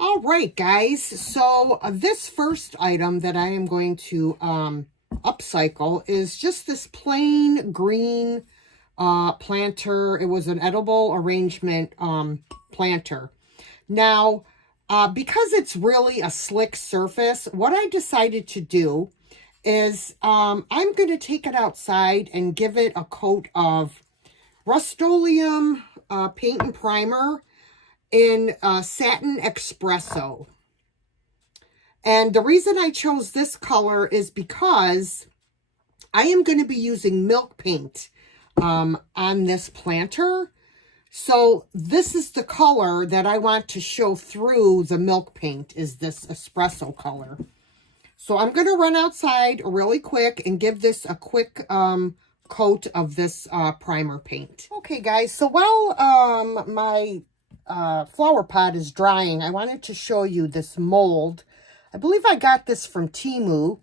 All right, guys. So this first item that I am going to upcycle is just this plain green planter. It was an edible arrangement planter. Now, because it's really a slick surface, what I decided to do is I'm going to take it outside and give it a coat of Rust-Oleum paint and primer in Satin Espresso. And the reason I chose this color is because I am going to be using milk paint on this planter. So this is the color that I want to show through the milk paint, is this espresso color. So I'm going to run outside really quick and give this a quick coat of this primer paint. Okay, guys, so while my flower pot is drying, I wanted to show you this mold. I believe I got this from Temu,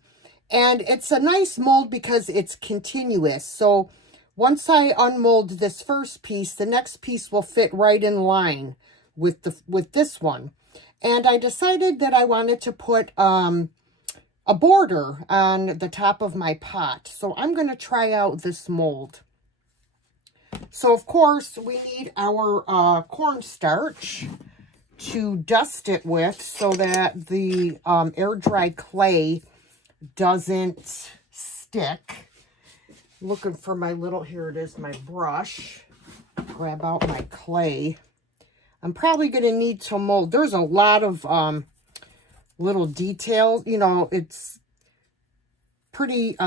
and it's a nice mold because it's continuous. So once I unmold this first piece, the next piece will fit right in line with this one. And I decided that I wanted to put a border on the top of my pot. So I'm going to try out this mold. So, of course, we need our cornstarch to dust it with so that the air-dry clay doesn't stick. Looking for my little, here it is, my brush. Grab out my clay. I'm probably going to need to mold. There's a lot of little details. You know, it's pretty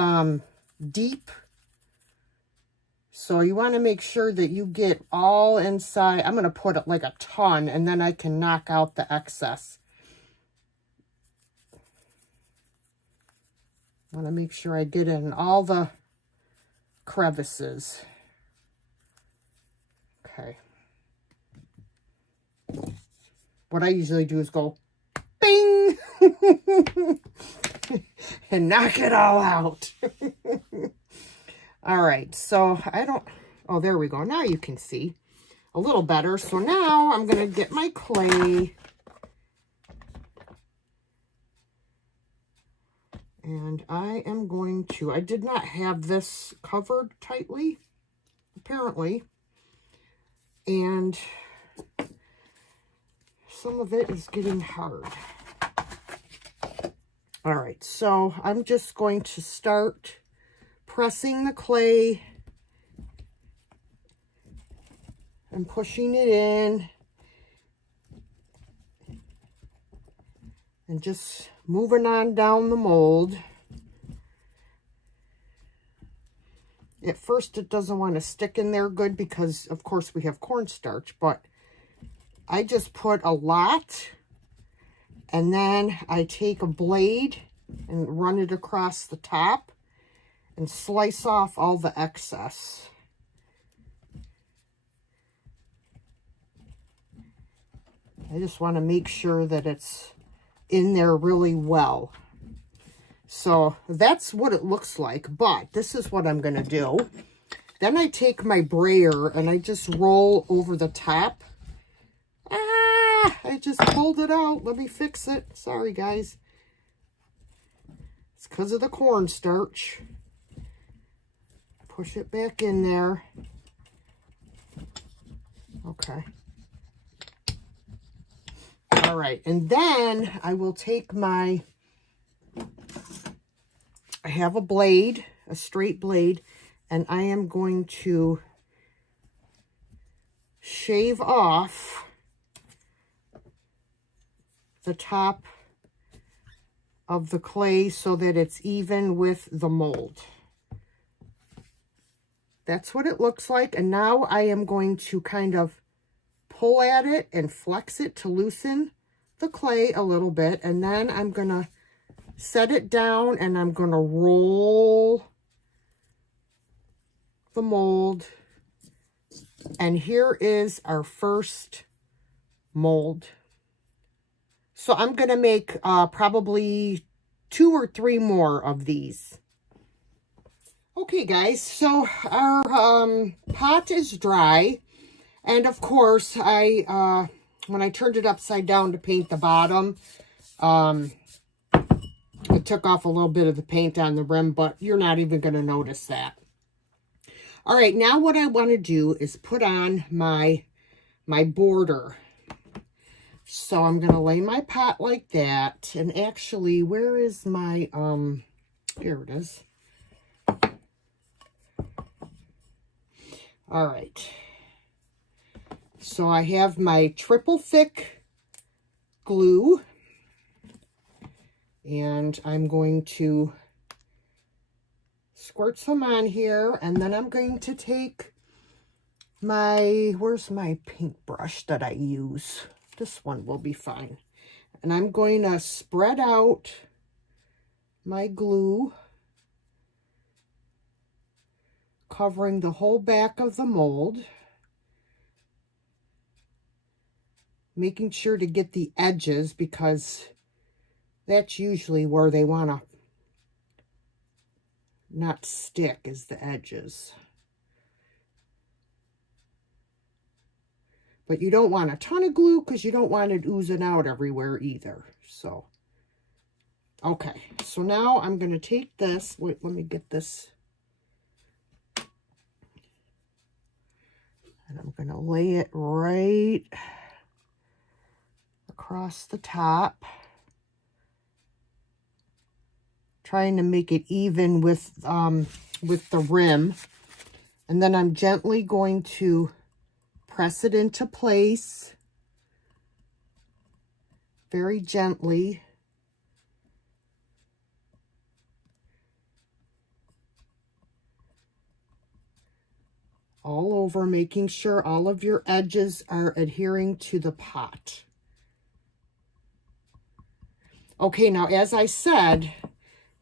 deep. So you want to make sure that you get all inside. I'm going to put it like a ton, and then I can knock out the excess. I want to make sure I get in all the crevices. Okay. What I usually do is go bing and knock it all out. All right, so oh, there we go. Now you can see a little better. So now I'm going to get my clay. And I am going to, I did not have this covered tightly, apparently. And some of it is getting hard. All right, so I'm just going to start pressing the clay and pushing it in and just moving on down the mold. At first it doesn't want to stick in there good because of course we have cornstarch, but I just put a lot and then I take a blade and run it across the top and slice off all the excess. I just want to make sure that it's in there really well. So that's what it looks like, but this is what I'm going to do. Then I take my brayer and I just roll over the top. I just pulled it out. Let me fix it. Sorry, guys. It's because of the cornstarch. Push it back in there. Okay. All right. And then I will take I have a blade, a straight blade, and I am going to shave off the top of the clay so that it's even with the mold. That's what it looks like. And now I am going to kind of pull at it and flex it to loosen the clay a little bit. And then I'm going to set it down and I'm going to roll the mold. And here is our first mold. So I'm going to make probably 2 or 3 more of these. Okay, guys, so our pot is dry. And of course, I when I turned it upside down to paint the bottom, it took off a little bit of the paint on the rim, but you're not even going to notice that. All right, now what I want to do is put on my border. So I'm going to lay my pot like that. And actually, where is my, here it is. All right. So I have my triple thick glue. And I'm going to squirt some on here. And then I'm going to take my, where's my paintbrush that I use? This one will be fine. And I'm going to spread out my glue, covering the whole back of the mold, making sure to get the edges because that's usually where they want to not stick, is the edges. But you don't want a ton of glue because you don't want it oozing out everywhere either. So, okay. So now I'm going to take this. Wait, let me get this. And I'm going to lay it right across the top. Trying to make it even with the rim. And then I'm gently going to press it into place. Very gently. All over, making sure all of your edges are adhering to the pot. Okay, now as I said,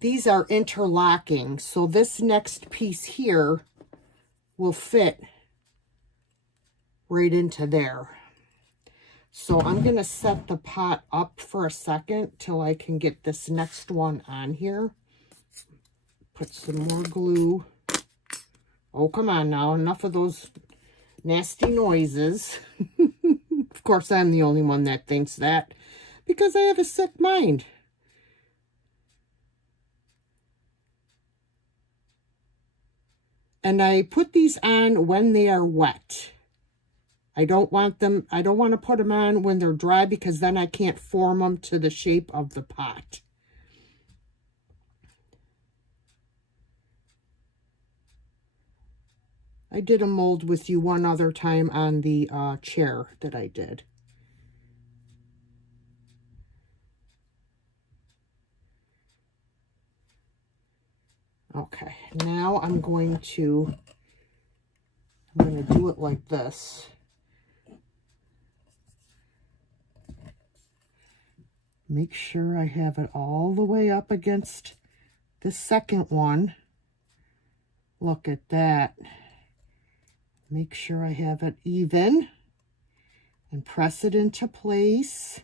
these are interlocking, so this next piece here will fit right into there. So I'm going to set the pot up for a second till I can get this next one on here. Put some more glue. Oh, come on now. Enough of those nasty noises. Of course, I'm the only one that thinks that because I have a sick mind. And I put these on when they are wet. I don't want to put them on when they're dry because then I can't form them to the shape of the pot. I did a mold with you one other time on the chair that I did. Okay, now I'm going to do it like this. Make sure I have it all the way up against the second one. Look at that. Make sure I have it even and press it into place.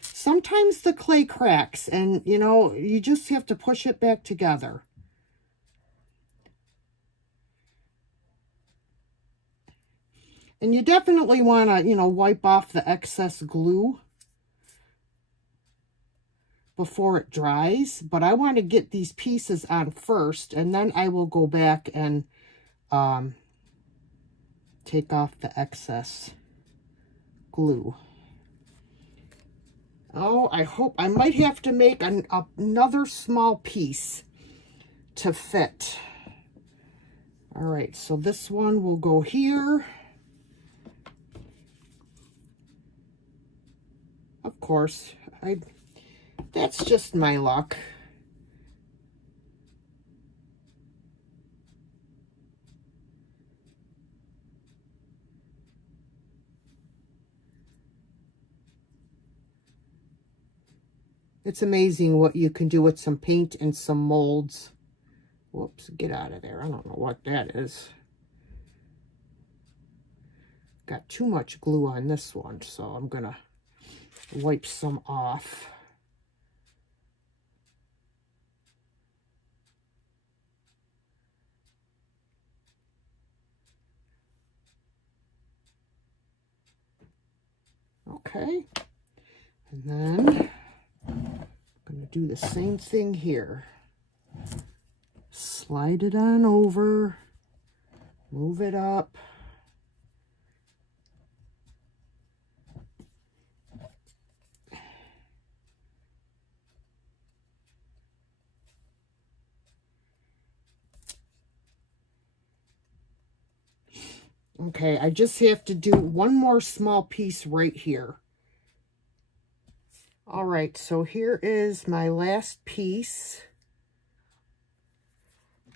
Sometimes the clay cracks and, you know, you just have to push it back together. And you definitely want to, you know, wipe off the excess glue before it dries. But I want to get these pieces on first, and then I will go back and take off the excess glue. Oh, I hope I might have to make another small piece to fit. All right, so this one will go here. Of course, that's just my luck. It's amazing what you can do with some paint and some molds. Whoops, get out of there. I don't know what that is. Got too much glue on this one, so I'm going to wipe some off. Okay. And then I'm going to do the same thing here. Slide it on over, move it up. Okay, I just have to do one more small piece right here. All right, so here is my last piece.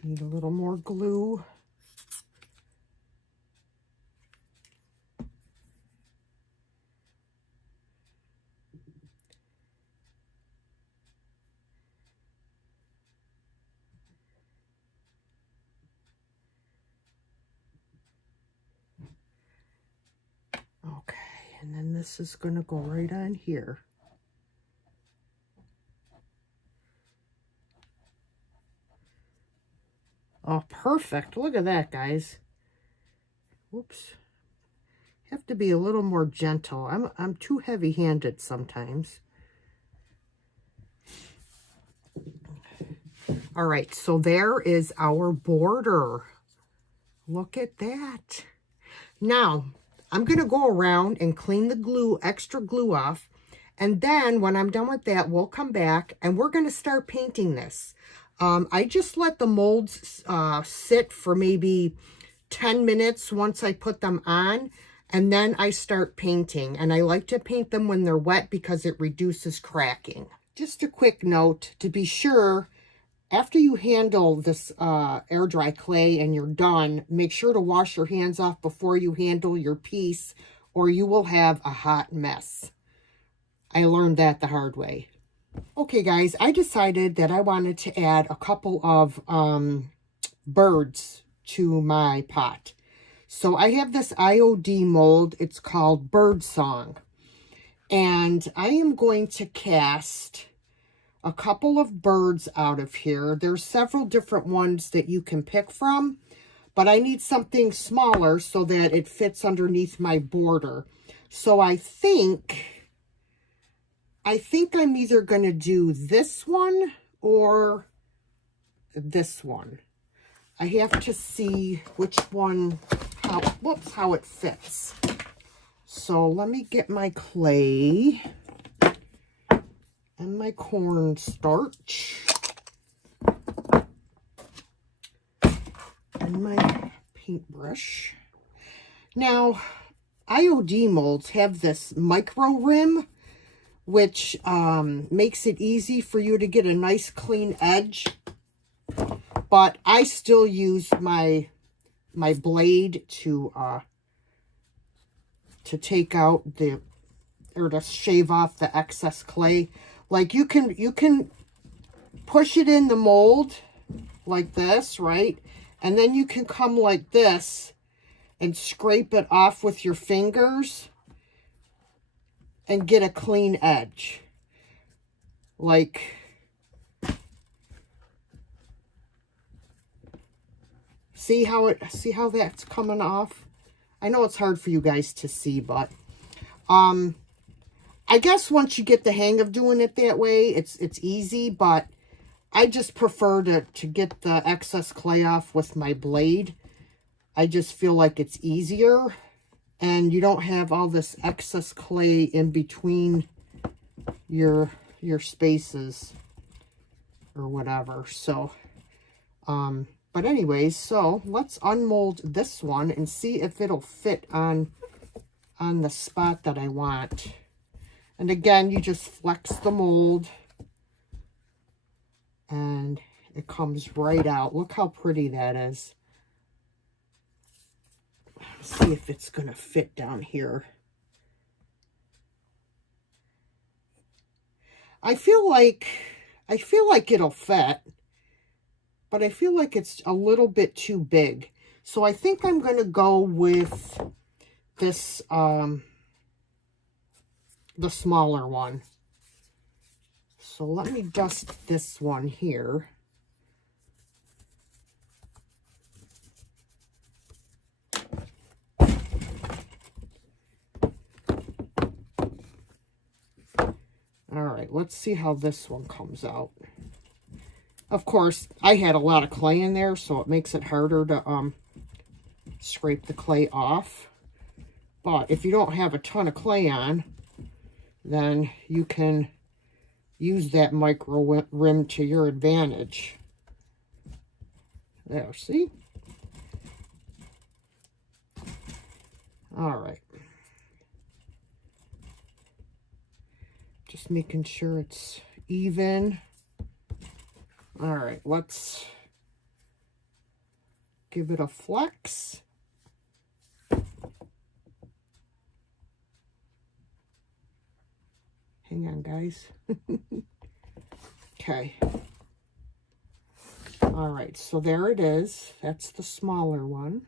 Need a little more glue. Okay, and then this is going to go right on here. Oh, perfect. Look at that, guys. Whoops. Have to be a little more gentle. I'm too heavy-handed sometimes. All right, so there is our border. Look at that. Now, I'm going to go around and clean the glue, extra glue off. And then when I'm done with that, we'll come back and we're going to start painting this. I just let the molds sit for maybe 10 minutes once I put them on. And then I start painting. And I like to paint them when they're wet because it reduces cracking. Just a quick note, to be sure, after you handle this air dry clay and you're done, make sure to wash your hands off before you handle your piece or you will have a hot mess. I learned that the hard way. Okay, guys, I decided that I wanted to add a couple of birds to my pot. So I have this IOD mold. It's called Bird Song. And I am going to cast a couple of birds out of here. There's several different ones that you can pick from, but I need something smaller so that it fits underneath my border. So I think I'm either going to do this one or this one. I have to see which one, how it fits. So let me get my clay and my cornstarch and my paintbrush. Now, IOD molds have this micro rim, which makes it easy for you to get a nice clean edge. But I still use my blade to take out or to shave off the excess clay. Like you can push it in the mold like this, right? And then you can come like this and scrape it off with your fingers and get a clean edge. Like, see how that's coming off? I know it's hard for you guys to see, but I guess once you get the hang of doing it that way, it's easy, but I just prefer to get the excess clay off with my blade. I just feel like it's easier, and you don't have all this excess clay in between your spaces or whatever. So, but anyways, so let's unmold this one and see if it'll fit on the spot that I want. And again, you just flex the mold and it comes right out. Look how pretty that is. Let's see if it's going to fit down here. I feel like it'll fit, but I feel like it's a little bit too big. So I think I'm going to go with this, the smaller one. So let me dust this one here. right, let's see how this one comes out. Of course, I had a lot of clay in there, so it makes it harder to scrape the clay off. But if you don't have a ton of clay on, then you can use that micro rim to your advantage. There, see? All right. Just making sure it's even. All right, let's give it a flex. Hang on, guys. Okay. All right, so there it is. That's the smaller one.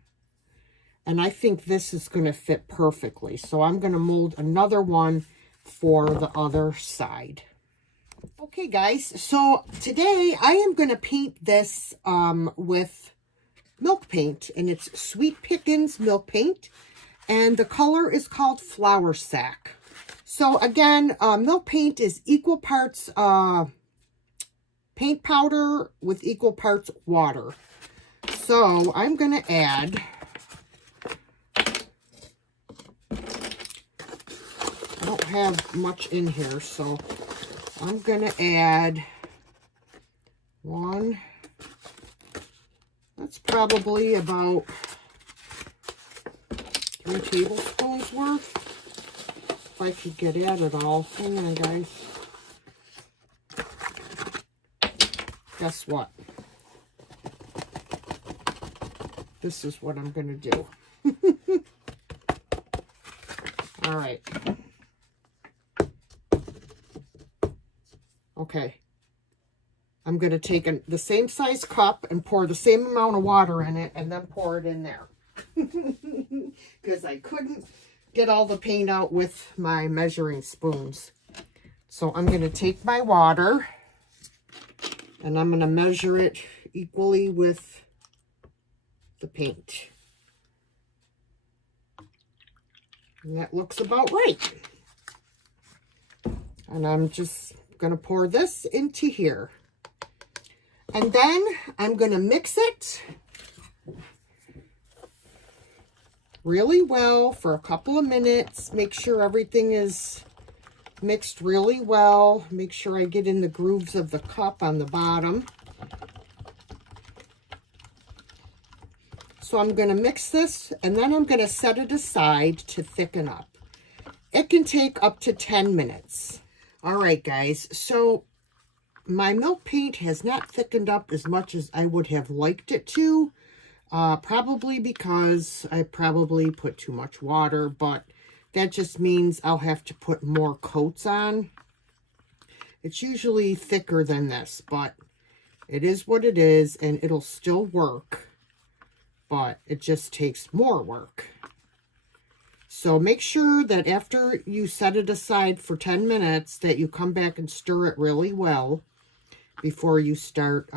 And I think this is going to fit perfectly. So I'm going to mold another one for the other side. Okay, guys, so today I am going to paint this with milk paint. And it's Sweet Pickins milk paint. And the color is called Flour Sack. So again, milk paint is equal parts paint powder with equal parts water. So I'm going to add, I don't have much in here, so I'm going to add one, that's probably about 3 tablespoons worth. If I could get at it all. Hang on, guys. Guess what? This is what I'm going to do. All right. Okay. I'm going to take the same size cup and pour the same amount of water in it and then pour it in there. Because I couldn't get all the paint out with my measuring spoons. So I'm going to take my water and I'm going to measure it equally with the paint. And that looks about right. And I'm just going to pour this into here. And then I'm going to mix it really well for a couple of minutes. Make sure everything is mixed really well. Make sure I get in the grooves of the cup on the bottom. So I'm going to mix this and then I'm going to set it aside to thicken up. It can take up to 10 minutes. All right, guys. So my milk paint has not thickened up as much as I would have liked it to. Probably because I probably put too much water, but that just means I'll have to put more coats on. It's usually thicker than this, but it is what it is, and it'll still work, but it just takes more work. So make sure that after you set it aside for 10 minutes that you come back and stir it really well before you start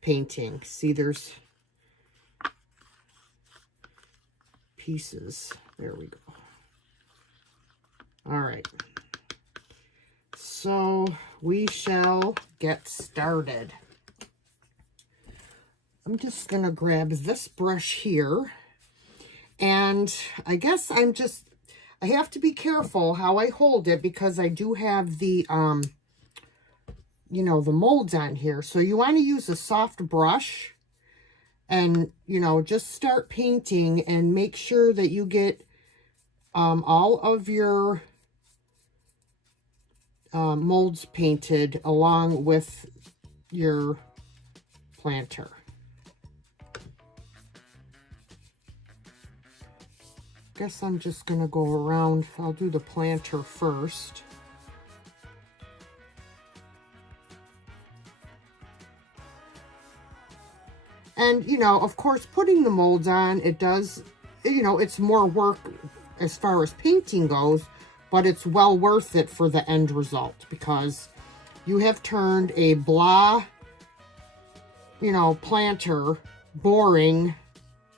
painting. See, there's pieces. There we go. All right. So we shall get started. I'm just going to grab this brush here. And I guess I have to be careful how I hold it because I do have the, you know, the molds on here. So you want to use a soft brush and, you know, just start painting and make sure that you get all of your molds painted along with your planter. Guess I'm just going to go around. I'll do the planter first. And, you know, of course, putting the molds on, it does, you know, it's more work as far as painting goes, but it's well worth it for the end result because you have turned a blah, you know, planter, boring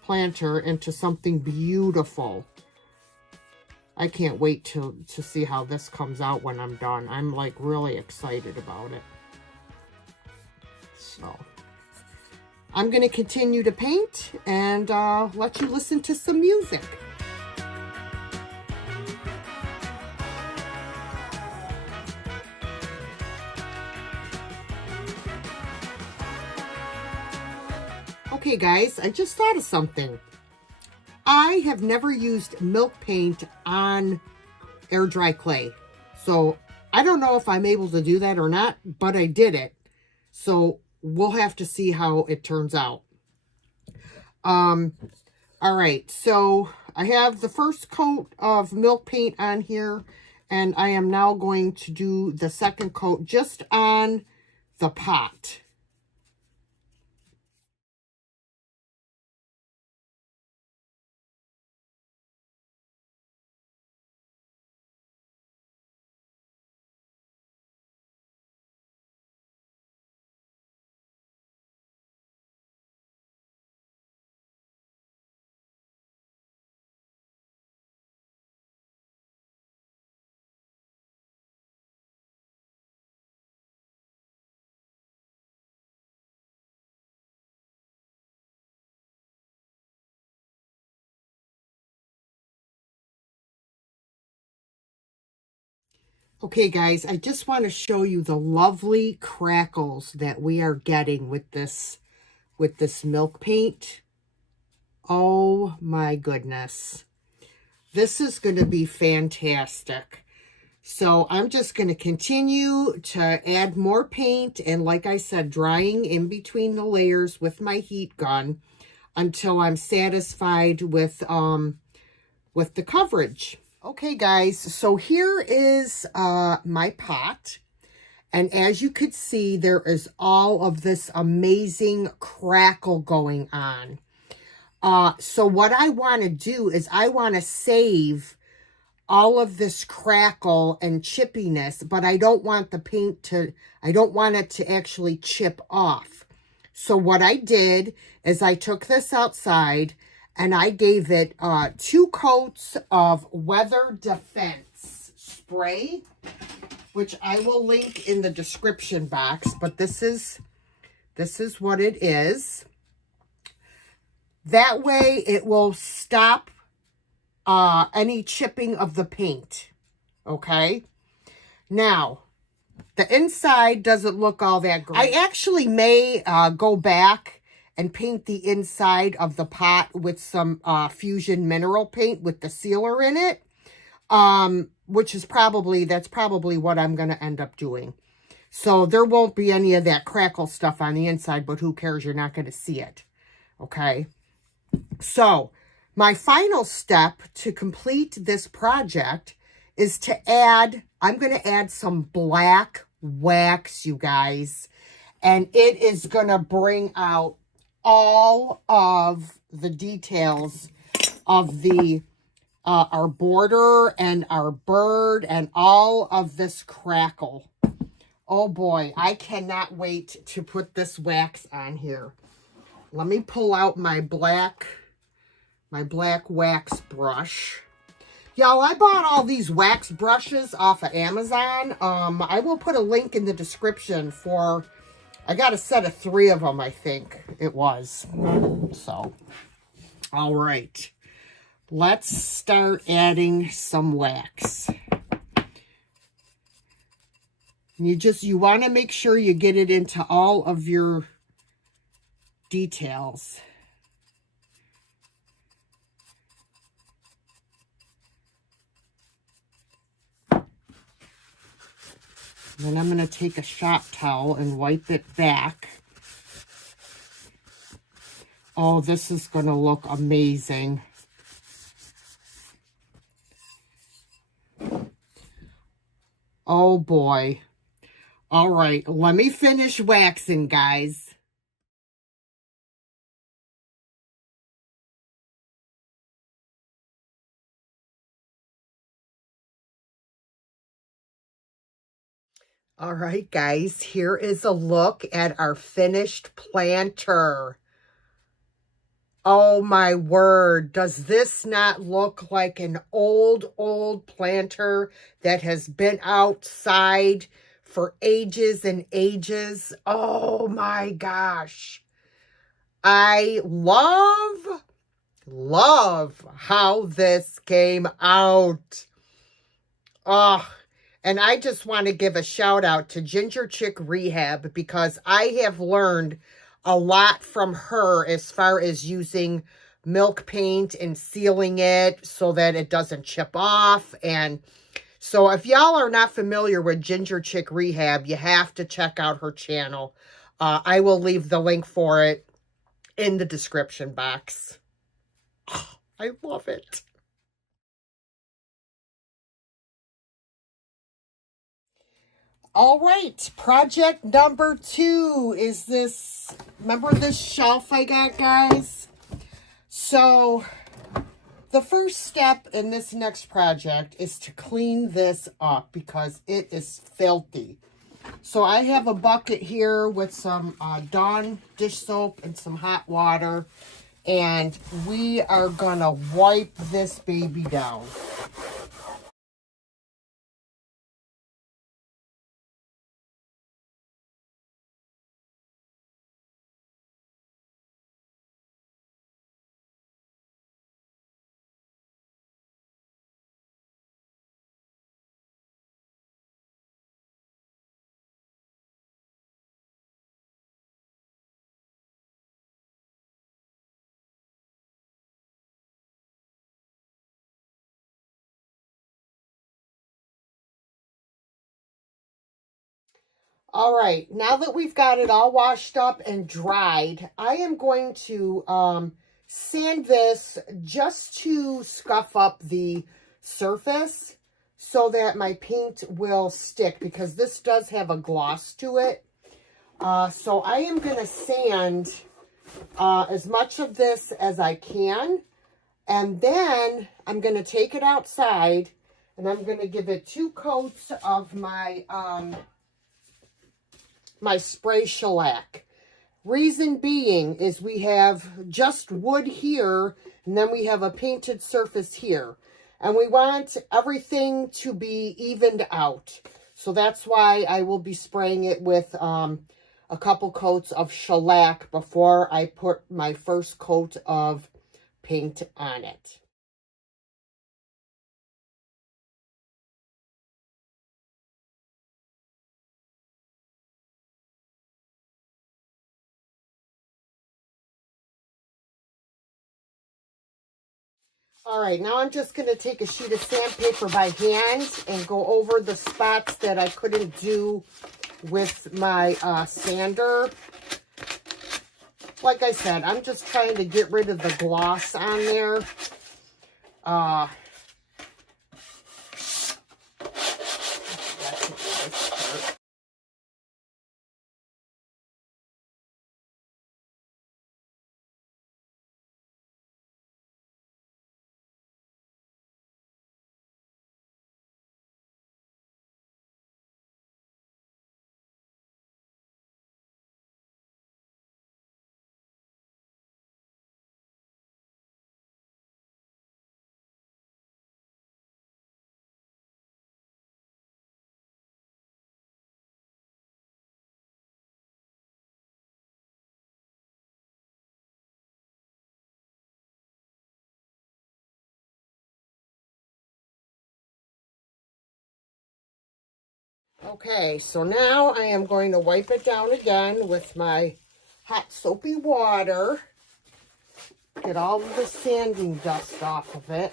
planter into something beautiful. I can't wait to see how this comes out when I'm done. I'm like really excited about it. So I'm going to continue to paint and let you listen to some music. Okay guys, I just thought of something. I have never used milk paint on air dry clay. So I don't know if I'm able to do that or not, but I did it. So we'll have to see how it turns out. All right, so I have the first coat of milk paint on here, and I am now going to do the second coat just on the pot. Okay, guys, I just want to show you the lovely crackles that we are getting with this milk paint. Oh my goodness. This is going to be fantastic. So I'm just going to continue to add more paint and, like I said, drying in between the layers with my heat gun until I'm satisfied with the coverage. Okay, guys, so here is my pot. And as you could see, there is all of this amazing crackle going on. So what I want to do is I want to save all of this crackle and chippiness, but I don't want the paint to, I don't want it to actually chip off. So what I did is I took this outside and I gave it 2 coats of Weather Defense spray, which I will link in the description box, but this is what it is. That way it will stop any chipping of the paint. Okay. Now, the inside doesn't look all that great. I actually may go back and paint the inside of the pot with some Fusion mineral paint with the sealer in it. Which is that's probably what I'm going to end up doing. So there won't be any of that crackle stuff on the inside, but who cares? You're not going to see it. Okay. So my final step to complete this project is to add, I'm going to add some black wax, you guys. And it is going to bring out all of the details of the our border and our bird and all of this crackle. Oh boy, I cannot wait to put this wax on here. Let me pull out my black wax brush. Y'all, I bought all these wax brushes off of Amazon. I will put a link in the description for, I got a set of 3 of them, I think it was. So, all right. Let's start adding some wax. You want to make sure you get it into all of your details. Then I'm going to take a shop towel and wipe it back. Oh, this is going to look amazing. Oh boy. All right, let me finish waxing, guys. All right, guys, here is a look at our finished planter. Oh my word. Does this not look like an old planter that has been outside for ages and ages? Oh my gosh. I love how this came out. Oh, and I just want to give a shout out to Ginger Chick Rehab because I have learned a lot from her as far as using milk paint and sealing it so that it doesn't chip off. And so if y'all are not familiar with Ginger Chick Rehab, you have to check out her channel. I will leave the link for it in the description box. Oh, I love it. All right, project number 2 is this, remember this shelf I got, guys? So the first step in this next project is to clean this up because it is filthy. So I have a bucket here with some Dawn dish soap and some hot water, and we are gonna wipe this baby down. All right, now that we've got it all washed up and dried, I am going to sand this just to scuff up the surface so that my paint will stick because this does have a gloss to it. So I am going to sand as much of this as I can, and then I'm going to take it outside and I'm going to give it 2 coats of my my spray shellac. Reason being is we have just wood here, and then we have a painted surface here. And we want everything to be evened out. So that's why I will be spraying it with a couple coats of shellac before I put my first coat of paint on it. All right, now I'm just going to take a sheet of sandpaper by hand and go over the spots that I couldn't do with my sander. Like I said, I'm just trying to get rid of the gloss on there. Okay, so now I am going to wipe it down again with my hot soapy water. Get all of the sanding dust off of it.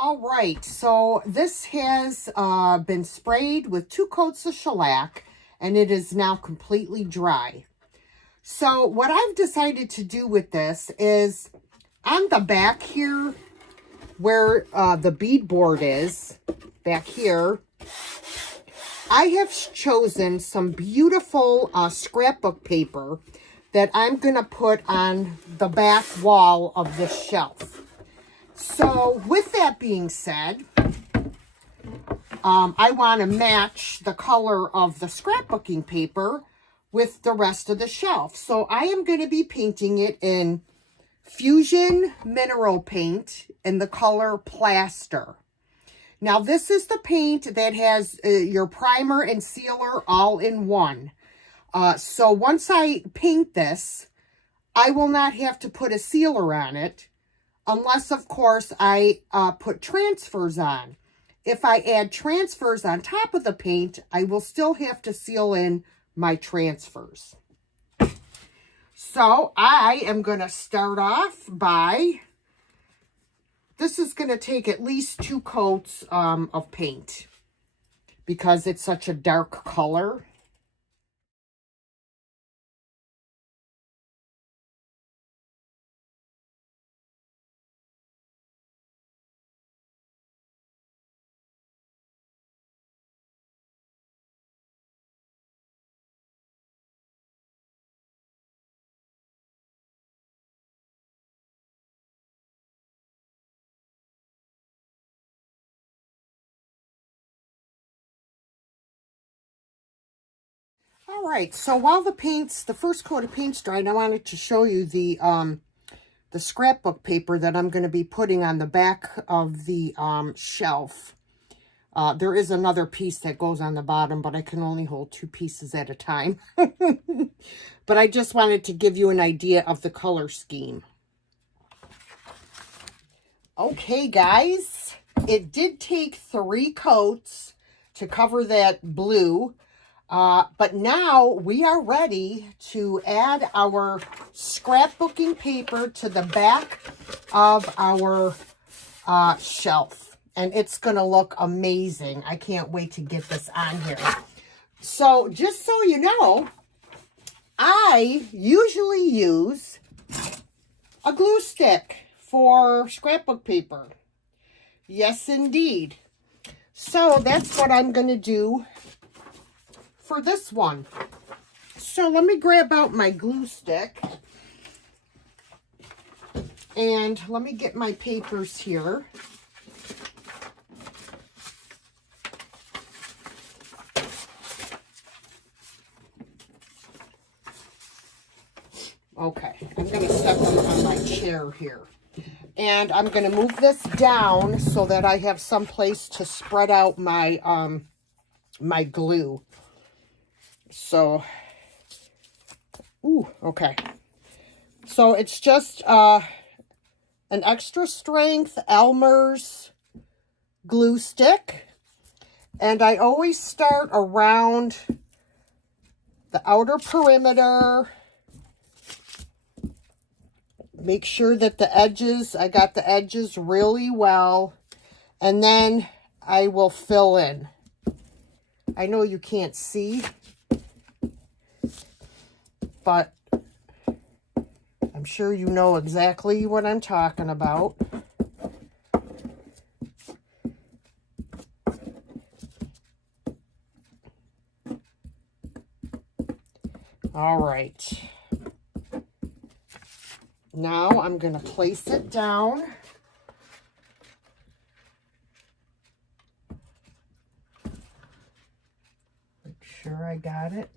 All right, so this has been sprayed with 2 coats of shellac, and it is now completely dry. So what I've decided to do with this is on the back here, where the beadboard is, back here, I have chosen some beautiful scrapbook paper that I'm going to put on the back wall of this shelf. So with that being said, I want to match the color of the scrapbooking paper with the rest of the shelf. So I am going to be painting it in Fusion Mineral Paint in the color Plaster. Now this is the paint that has your primer and sealer all in one. So once I paint this, I will not have to put a sealer on it, unless of course I put transfers on. If I add transfers on top of the paint, I will still have to seal in my transfers. So I am going to start off by, this is going to take at least 2 coats of paint because it's such a dark color. All right, so while the first coat of paint's dried, I wanted to show you the scrapbook paper that I'm going to be putting on the back of the shelf. There is another piece that goes on the bottom, but I can only hold 2 pieces at a time. But I just wanted to give you an idea of the color scheme. Okay, guys, it did take 3 coats to cover that blue. But now we are ready to add our scrapbooking paper to the back of our shelf. And it's going to look amazing. I can't wait to get this on here. So just so you know, I usually use a glue stick for scrapbook paper. Yes, indeed. So that's what I'm going to do for this one. So let me grab out my glue stick and let me get my papers here. Okay, I'm going to set them on my chair here. And I'm going to move this down so that I have some place to spread out my my glue. So, okay. So it's just an extra strength Elmer's glue stick. And I always start around the outer perimeter. Make sure that the edges, I got the edges really well. And then I will fill in. I know you can't see, but I'm sure you know exactly what I'm talking about. All right. Now I'm going to place it down. Make sure I got it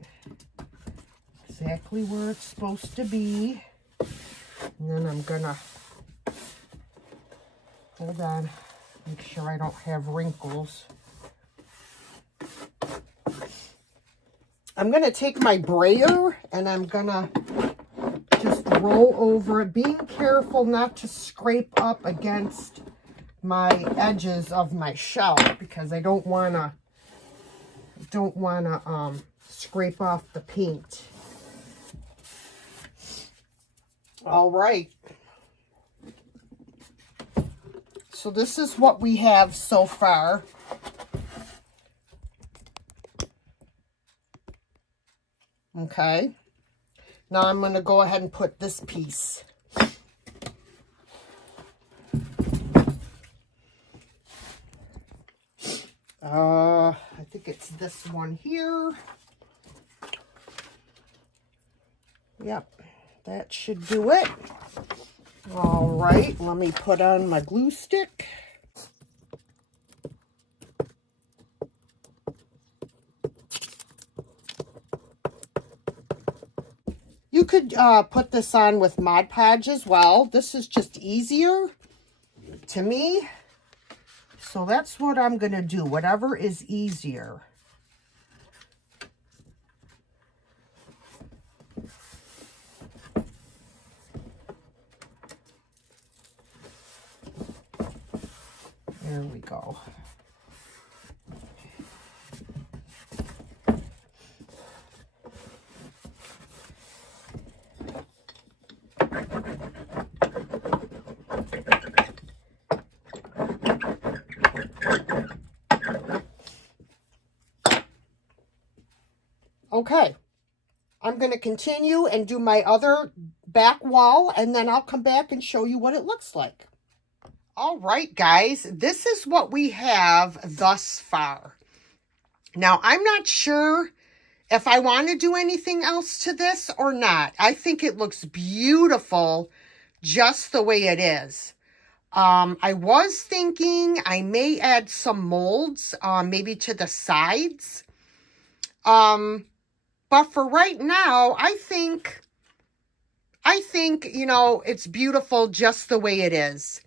exactly where it's supposed to be. And then I'm going to, hold on, make sure I don't have wrinkles. I'm going to take my brayer and I'm going to just roll over it, being careful not to scrape up against my edges of my shelf because I don't want to scrape off the paint. All right. So this is what we have so far. Okay. Now I'm going to go ahead and put this piece. I think it's this one here. Yep, that should do it. All right, let me put on my glue stick. You could put this on with Mod Podge as well. This is just easier to me. So that's what I'm going to do, whatever is easier. There we go. Okay, I'm going to continue and do my other back wall, and then I'll come back and show you what it looks like. All right, guys, this is what we have thus far. Now, I'm not sure if I want to do anything else to this or not. I think it looks beautiful just the way it is. I was thinking I may add some molds, maybe to the sides. But for right now, I think, you know, it's beautiful just the way it is.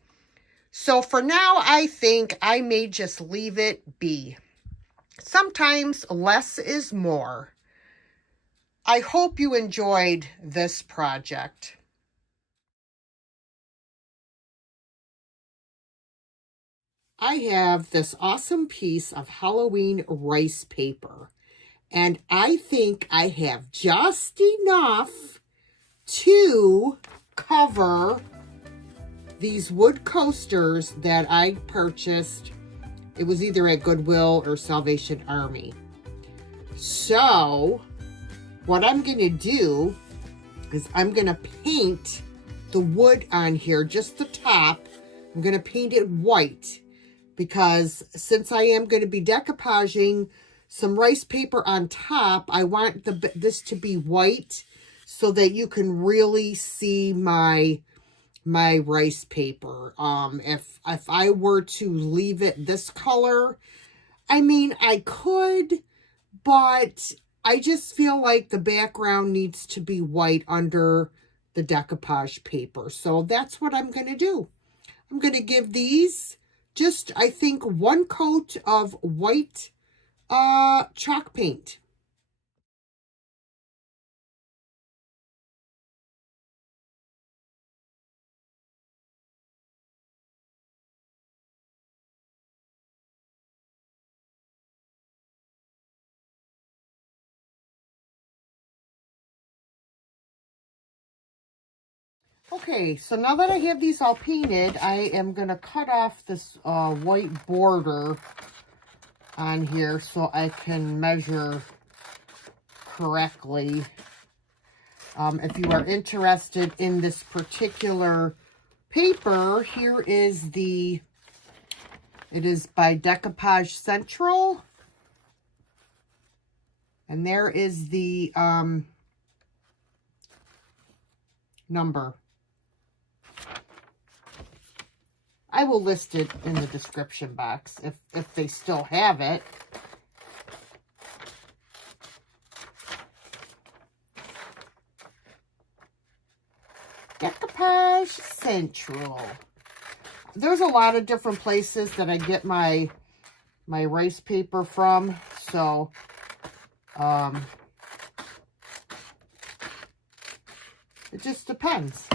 So for now, I think I may just leave it be. Sometimes less is more. I hope you enjoyed this project. I have this awesome piece of Halloween rice paper. And I think I have just enough to cover these wood coasters that I purchased. It was either at Goodwill or Salvation Army. So what I'm going to do is I'm going to paint the wood on here, just the top. I'm going to paint it white because since I am going to be decoupaging some rice paper on top, I want this to be white so that you can really see my rice paper. If I were to leave it this color, I mean, I could, but I just feel like the background needs to be white under the decoupage paper. So that's what I'm going to do. I'm going to give these just, I think, one coat of white chalk paint. Okay, so now that I have these all painted, I am going to cut off this white border on here so I can measure correctly. If you are interested in this particular paper, here is it is by Decoupage Central. And there is the number. I will list it in the description box if they still have it. Decoupage Central. There's a lot of different places that I get my rice paper from, so it just depends.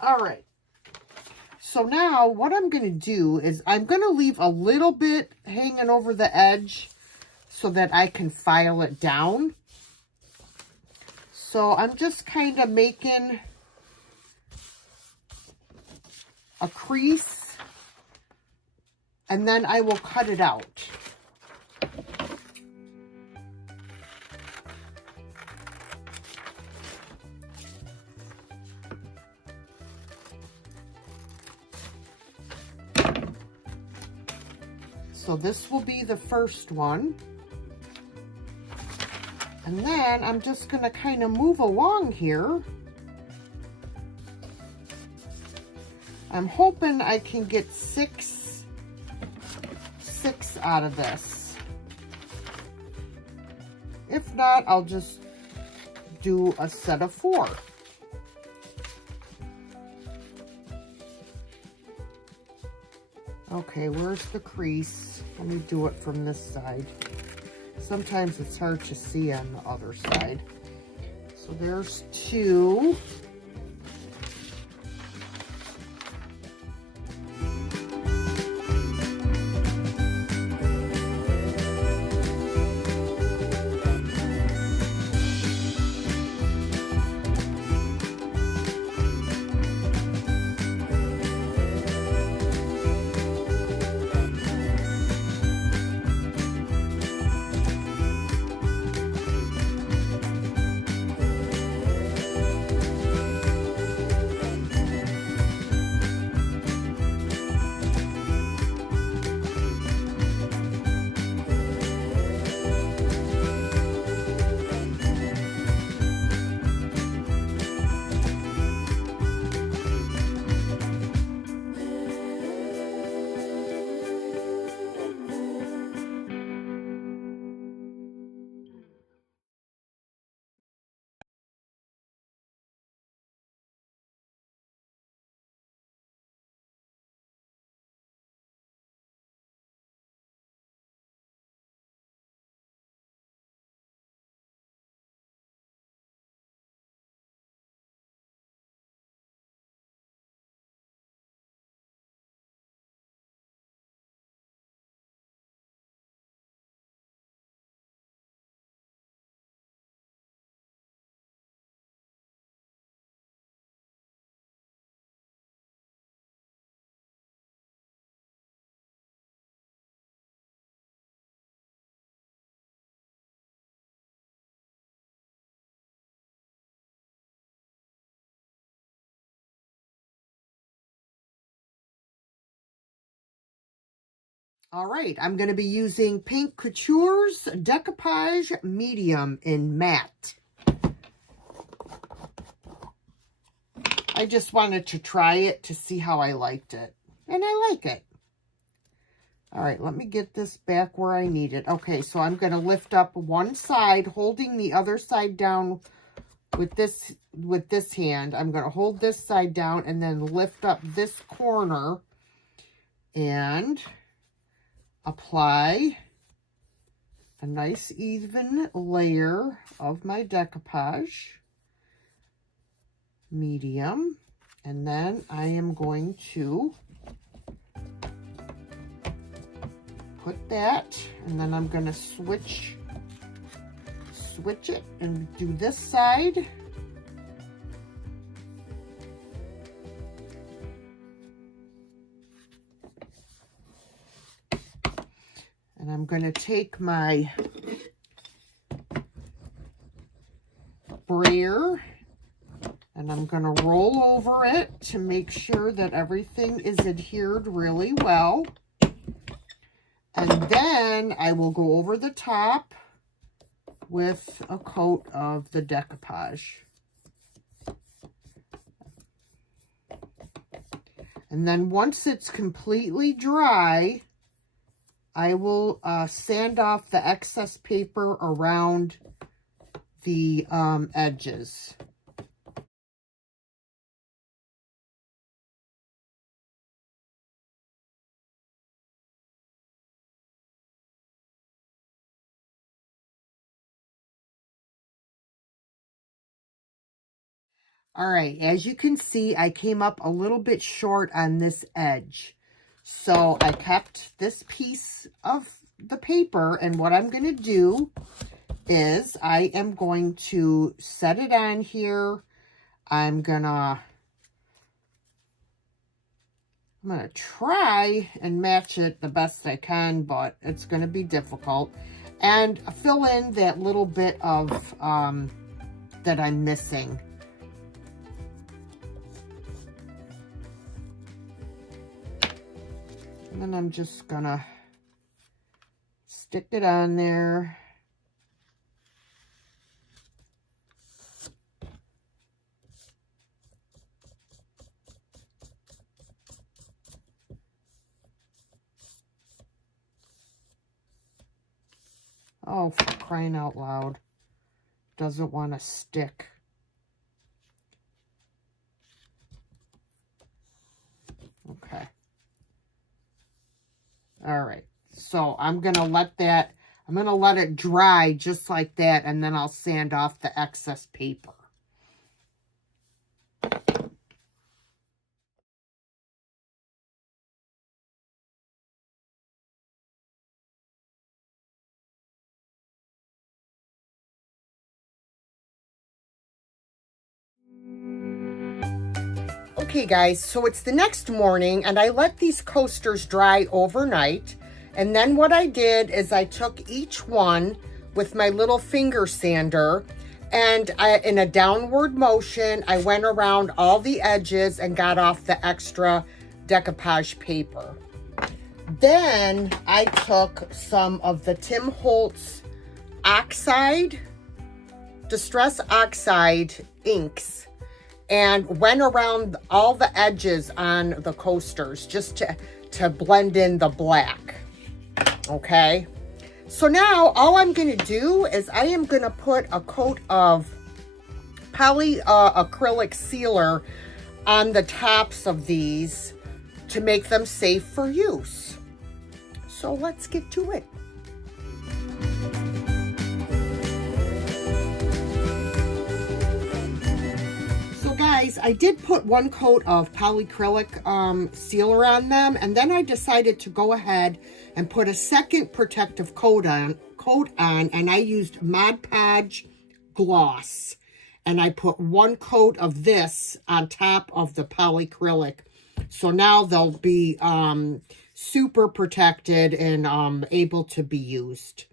All right. So now what I'm going to do is I'm going to leave a little bit hanging over the edge so that I can file it down. So I'm just kind of making a crease and then I will cut it out. So this will be the first one. And then I'm just going to kind of move along here. I'm hoping I can get six out of this. If not, I'll just do a set of 4. Okay, where's the crease? Let me do it from this side. Sometimes it's hard to see on the other side. So there's 2. All right, I'm going to be using Pink Couture's Decoupage Medium in Matte. I just wanted to try it to see how I liked it. And I like it. All right, let me get this back where I need it. Okay, so I'm going to lift up one side, holding the other side down with this hand. I'm going to hold this side down and then lift up this corner and apply a nice even layer of my decoupage medium, and then I am going to put that, and then I'm going to switch it and do this side. And I'm going to take my brayer and I'm going to roll over it to make sure that everything is adhered really well. And then I will go over the top with a coat of the decoupage. And then once it's completely dry, I will sand off the excess paper around the edges. All right, as you can see, I came up a little bit short on this edge. So I kept this piece of the paper, and what I'm going to do is I am going to set it on here. I'm gonna try and match it the best I can, but it's going to be difficult. And fill in that little bit of that I'm missing. And then I'm just gonna stick it on there. Oh, for crying out loud. Doesn't want to stick. Okay. All right. So I'm going to let it dry just like that, and then I'll sand off the excess paper. Okay guys, so it's the next morning and I let these coasters dry overnight. And then what I did is I took each one with my little finger sander and in a downward motion, I went around all the edges and got off the extra decoupage paper. Then I took some of the Tim Holtz Distress Oxide inks and went around all the edges on the coasters just to blend in the black. Okay, so now all I'm going to do is I am going to put a coat of polyacrylic sealer on the tops of these to make them safe for use. So let's get to it. Guys, I did put one coat of polyacrylic sealer on them, and then I decided to go ahead and put a second protective coat on, and I used Mod Podge gloss, and I put one coat of this on top of the polyacrylic, so now they'll be super protected and able to be used.